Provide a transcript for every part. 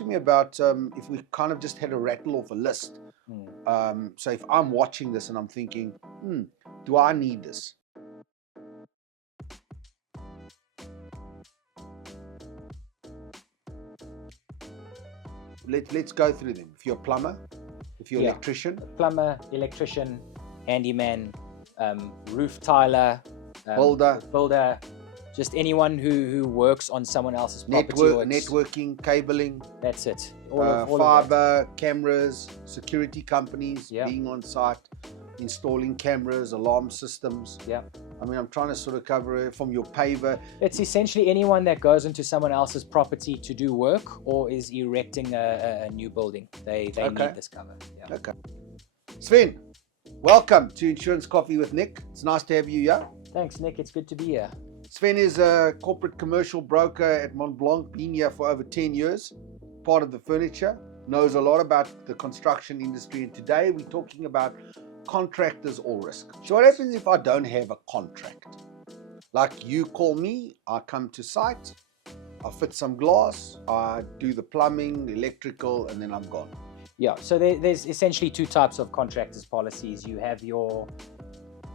to me about if we kind of just had to rattle off a list. So if I'm watching this and I'm thinking, do I need this? Let's go through them. If you're a plumber, if you're an electrician. Plumber, electrician, handyman, roof tiler, builder, just anyone who works on someone else's property. Networking, cabling. That's it. All fibre, cameras, security companies being on site, installing cameras, alarm systems. Yeah. I mean, I'm trying to sort of cover it from your paver. It's essentially anyone that goes into someone else's property to do work or is erecting a new building. They need this cover. Yeah. Okay. Sven, welcome to Insurance Coffee with Nick. It's nice to have you here. Thanks, Nick. It's good to be here. Sven is a corporate commercial broker at Mont Blanc, been here for over 10 years, part of the furniture, knows a lot about the construction industry, and today we're talking about contractors all risk. So what happens if I don't have a contract? Like you call me, I come to site, I fit some glass, I do the plumbing, the electrical, and then I'm gone. Yeah, so there's essentially two types of contractors policies. You have your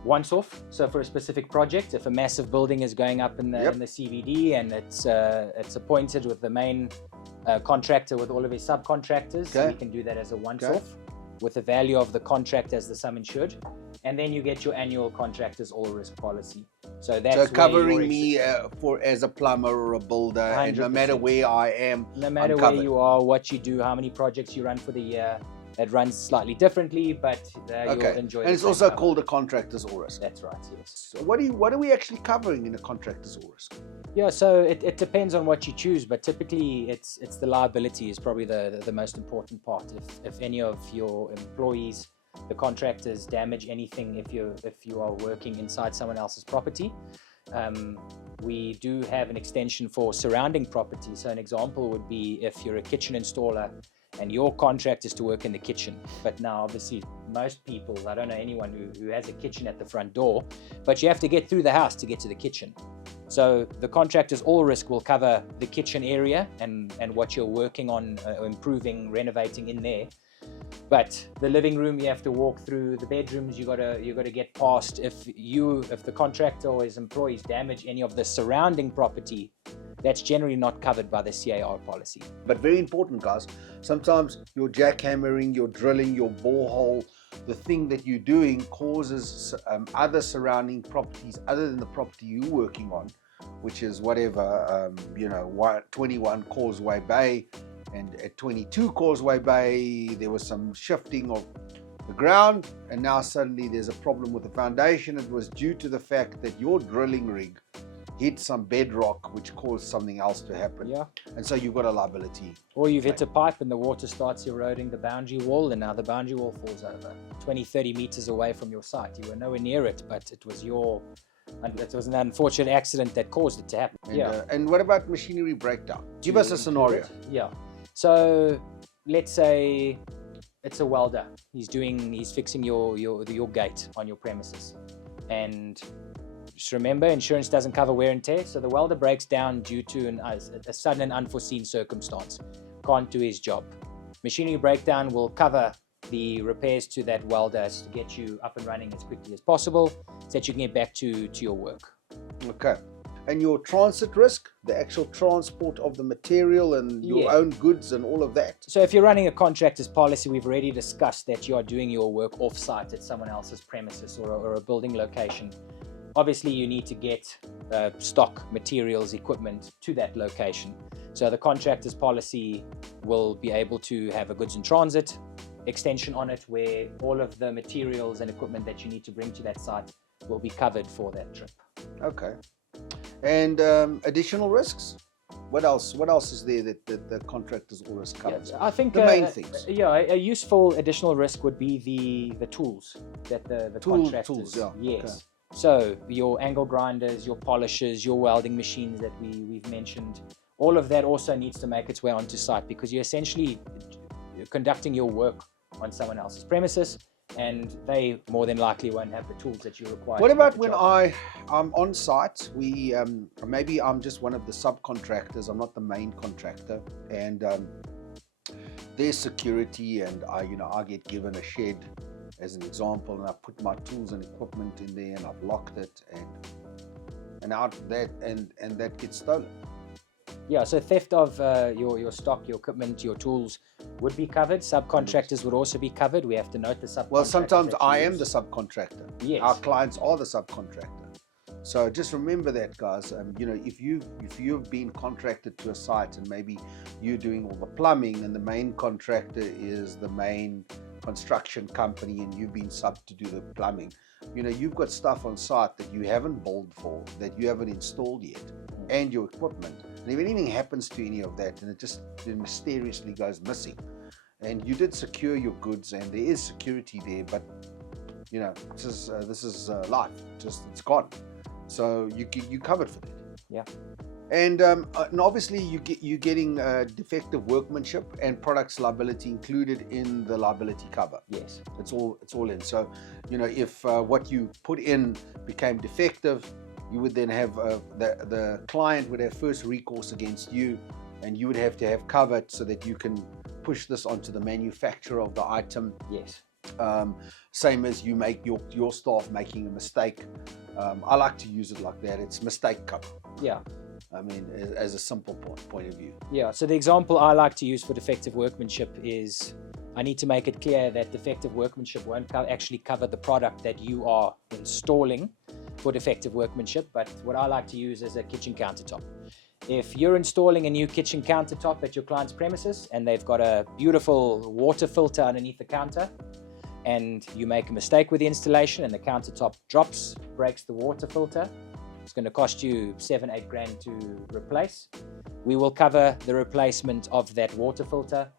once-off, so for a specific project, if a massive building is going up in the CBD and it's appointed with the main contractor with all of his subcontractors, so we can do that as a once-off with the value of the contract as the sum insured. And then you get your annual contractors all risk policy. So that's covering me as a plumber or a builder, 100%. And no matter where I am, no matter where you are, what you do, how many projects you run for the year. It runs slightly differently, but you'll enjoy it. And it's also called a contractor's all risk. That's right, yes. So what are we actually covering in a contractor's all risk? Yeah, so it depends on what you choose, but typically it's the liability is probably the most important part. If any of your employees, the contractors, damage anything, if you are working inside someone else's property, we do have an extension for surrounding property. So an example would be if you're a kitchen installer and your contract is to work in the kitchen. But now, obviously, most people, I don't know anyone who has a kitchen at the front door, but you have to get through the house to get to the kitchen. So the contractor's all risk will cover the kitchen area and what you're working on, improving, renovating in there. But the living room, you have to walk through. The bedrooms, you gotta get past. If the contractor or his employees damage any of the surrounding property, that's generally not covered by the CAR policy. But very important, guys, sometimes your jackhammering, your drilling, your borehole, the thing that you're doing causes other surrounding properties other than the property you're working on, which is whatever, 21 Causeway Bay, and at 22 Causeway Bay, there was some shifting of the ground, and now suddenly there's a problem with the foundation. It was due to the fact that your drilling rig hit some bedrock, which caused something else to happen. Yeah. And so you've got a liability. Or you've hit a pipe and the water starts eroding the boundary wall, and now the boundary wall falls over 20-30 meters away from your site. You were nowhere near it, but it was an unfortunate accident that caused it to happen. And what about machinery breakdown? Give us a scenario. Yeah. So let's say it's a welder. He's fixing your gate on your premises, and just remember, insurance doesn't cover wear and tear, so the welder breaks down due to a sudden and unforeseen circumstance. Can't do his job. Machinery breakdown will cover the repairs to that welder to get you up and running as quickly as possible so that you can get back to your work. Okay. And your transit risk, the actual transport of the material and your own goods and all of that. So if you're running a contractor's policy, we've already discussed that you are doing your work off-site at someone else's premises or a building location. Obviously, you need to get stock, materials, equipment to that location. So the contractor's policy will be able to have a goods in transit extension on it, where all of the materials and equipment that you need to bring to that site will be covered for that trip. Okay. And additional risks? What else is there that the contractor's all risk covers? I think the main things. A useful additional risk would be the tools that the contractors. Tools, yes. Okay. So your angle grinders, your polishers, your welding machines that we've mentioned, all of that also needs to make its way onto site, because you're essentially conducting your work on someone else's premises, and they more than likely won't have the tools that you require. What about when I'm on site? Maybe I'm just one of the subcontractors, I'm not the main contractor, and there's security, and I get given a shed as an example, and I put my tools and equipment in there, and I've locked it, and that gets stolen. Yeah, so theft of your stock, your equipment, your tools would be covered. Subcontractors would also be covered. We have to note the subcontractors. Well, sometimes I am the subcontractor. Yes. Our clients are the subcontractor. So just remember that, guys. If you've been contracted to a site, and maybe you're doing all the plumbing, and the main contractor is the main construction company, and you've been subbed to do the plumbing, you've got stuff on site that you haven't billed for, that you haven't installed yet, and your equipment. And if anything happens to any of that, and it just mysteriously goes missing, and you did secure your goods, and there is security there, but this is life. It's gone. So you covered for that. Yeah. And obviously you're getting defective workmanship and products liability included in the liability cover. Yes. It's all in. So if what you put in became defective, you would then have the client would have first recourse against you, and you would have to have covered so that you can push this onto the manufacturer of the item. Yes. Same as you make your staff making a mistake. I like to use it like that. It's mistake cover. Yeah. I mean, as a simple point of view. Yeah. So the example I like to use for defective workmanship is, I need to make it clear that defective workmanship won't actually cover the product that you are installing for defective workmanship, but what I like to use is a kitchen countertop. If you're installing a new kitchen countertop at your client's premises, and they've got a beautiful water filter underneath the counter, and you make a mistake with the installation and the countertop drops, breaks the water filter, it's going to cost you 7-8 grand to replace. We will cover the replacement of that water filter,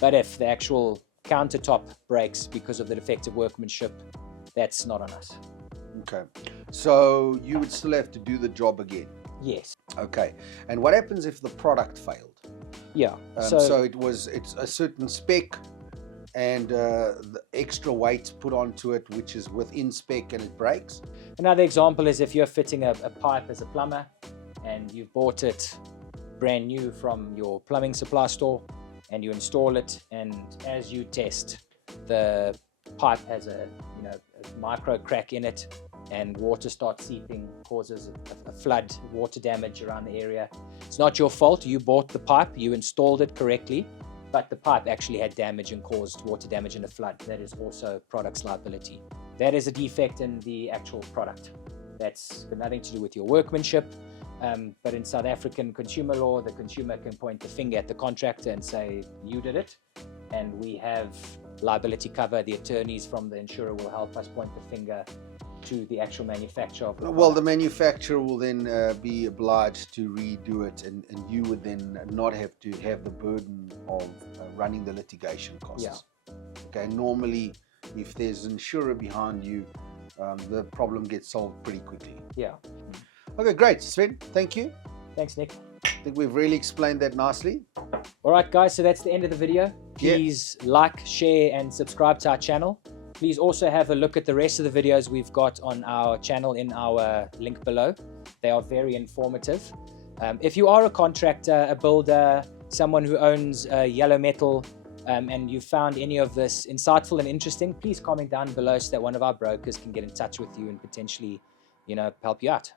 but if the actual countertop breaks because of the defective workmanship, that's not on us. Okay, so you would still have to do the job again? Yes. Okay, and what happens if the product failed? Yeah. So it's a certain spec, and the extra weight put onto it, which is within spec, and it breaks? Another example is if you're fitting a pipe as a plumber, and you've bought it brand new from your plumbing supply store, and you install it, and as you test, the pipe has a micro crack in it, and water starts seeping, causes a flood, water damage around the area. It's not your fault. You bought the pipe, you installed it correctly, but the pipe actually had damage and caused water damage and a flood. That is also products liability. That is a defect in the actual product. That's got nothing to do with your workmanship. But in South African consumer law, the consumer can point the finger at the contractor and say, you did it. And we have liability cover. The attorneys from the insurer will help us point the finger to the actual manufacturer of the product. Well, the manufacturer will then be obliged to redo it, and you would then not have to have the burden of running the litigation costs. Yeah. Okay, normally if there's an insurer behind you, the problem gets solved pretty quickly. Yeah. Okay, great. Sven, thank you. Thanks, Nick. I think we've really explained that nicely. All right, guys, so that's the end of the video. Please like, share, and subscribe to our channel. Please also have a look at the rest of the videos we've got on our channel in our link below. They are very informative. If you are a contractor, a builder, someone who owns yellow metal, and you found any of this insightful and interesting, please comment down below so that one of our brokers can get in touch with you and potentially, help you out.